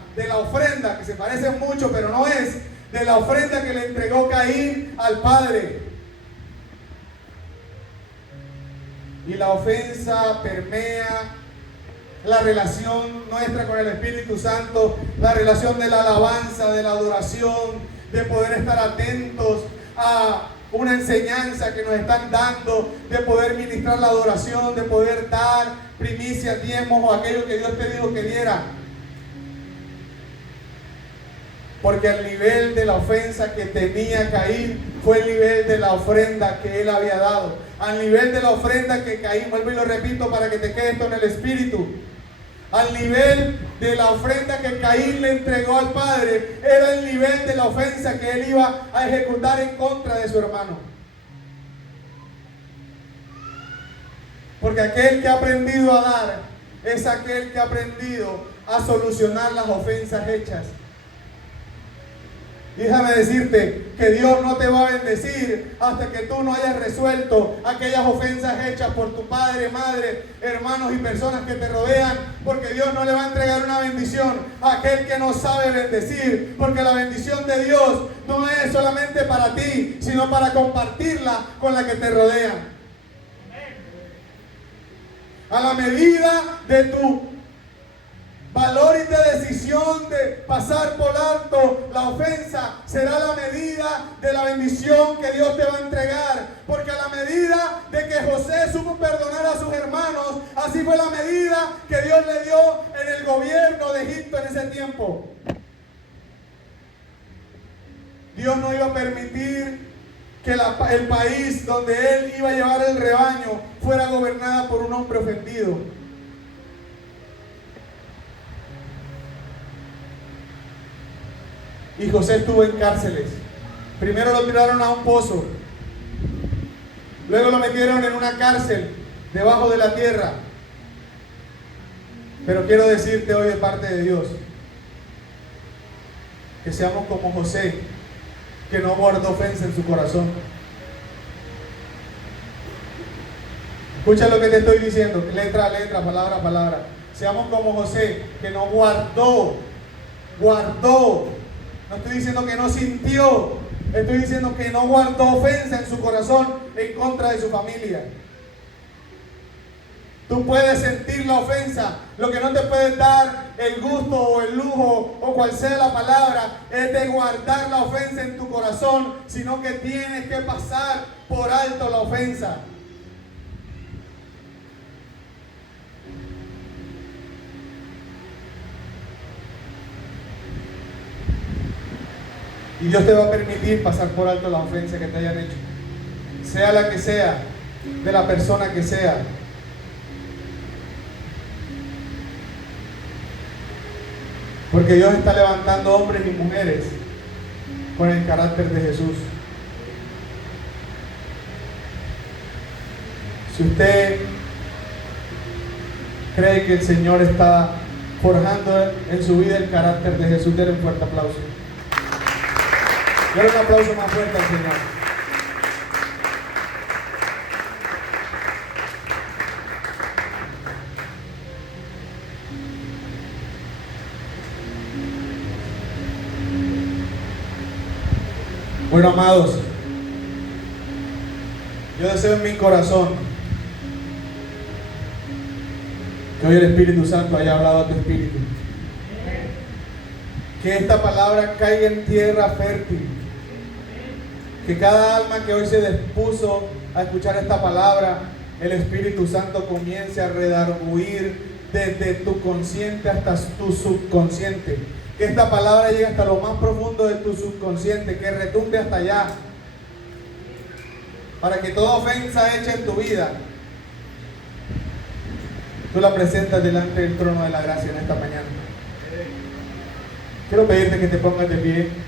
que se parece mucho pero no es, de la ofrenda que le entregó Caín al Padre. Y la ofensa permea la relación nuestra con el Espíritu Santo, la relación de la alabanza, de la adoración, de poder estar atentos a una enseñanza que nos están dando, de poder ministrar la adoración, de poder dar primicias, diezmos o aquello que Dios te dijo que diera. Porque el nivel de la ofensa que tenía Caín fue el nivel de la ofrenda que él había dado. Al nivel de la ofrenda que Caín, vuelvo y lo repito para que te quede esto en el espíritu. Al nivel de la ofrenda que Caín le entregó al Padre, era el nivel de la ofensa que él iba a ejecutar en contra de su hermano. Porque aquel que ha aprendido a dar es aquel que ha aprendido a solucionar las ofensas hechas. Y déjame decirte que Dios no te va a bendecir hasta que tú no hayas resuelto aquellas ofensas hechas por tu padre, madre, hermanos y personas que te rodean, porque Dios no le va a entregar una bendición a aquel que no sabe bendecir, porque la bendición de Dios no es solamente para ti, sino para compartirla con la que te rodea. A la medida de tu valor y de decisión de pasar por alto la ofensa, será la medida de la bendición que Dios te va a entregar. Porque a la medida de que José supo perdonar a sus hermanos, así fue la medida que Dios le dio en el gobierno de Egipto en ese tiempo. Dios no iba a permitir que el país donde él iba a llevar el rebaño fuera gobernada por un hombre ofendido. Y José estuvo en cárceles. Primero lo tiraron a un pozo, luego lo metieron en una cárcel debajo de la tierra. Pero quiero decirte hoy de parte de Dios que seamos como José, que no guardó ofensa en su corazón. Escucha lo que te estoy diciendo, letra a letra, palabra a palabra. Seamos como José, que no guardó. No estoy diciendo que no sintió, estoy diciendo que no guardó ofensa en su corazón en contra de su familia. Tú puedes sentir la ofensa, lo que no te puedes dar el gusto o el lujo o cual sea la palabra es de guardar la ofensa en tu corazón, sino que tienes que pasar por alto la ofensa. Y Dios te va a permitir pasar por alto la ofensa que te hayan hecho, sea la que sea, de la persona que sea. Porque Dios está levantando hombres y mujeres con el carácter de Jesús. Si usted cree que el Señor está forjando en su vida el carácter de Jesús, denle un fuerte aplauso. Denle un aplauso más fuerte al Señor. Bueno, amados, yo deseo en mi corazón que hoy el Espíritu Santo haya hablado a tu espíritu. Que esta palabra caiga en tierra fértil. Que cada alma que hoy se dispuso a escuchar esta palabra, el Espíritu Santo comience a redarguir desde tu consciente hasta tu subconsciente. Que esta palabra llegue hasta lo más profundo de tu subconsciente, que retumbe hasta allá. Para que toda ofensa hecha en tu vida, tú la presentas delante del trono de la gracia en esta mañana. Quiero pedirte que te pongas de pie.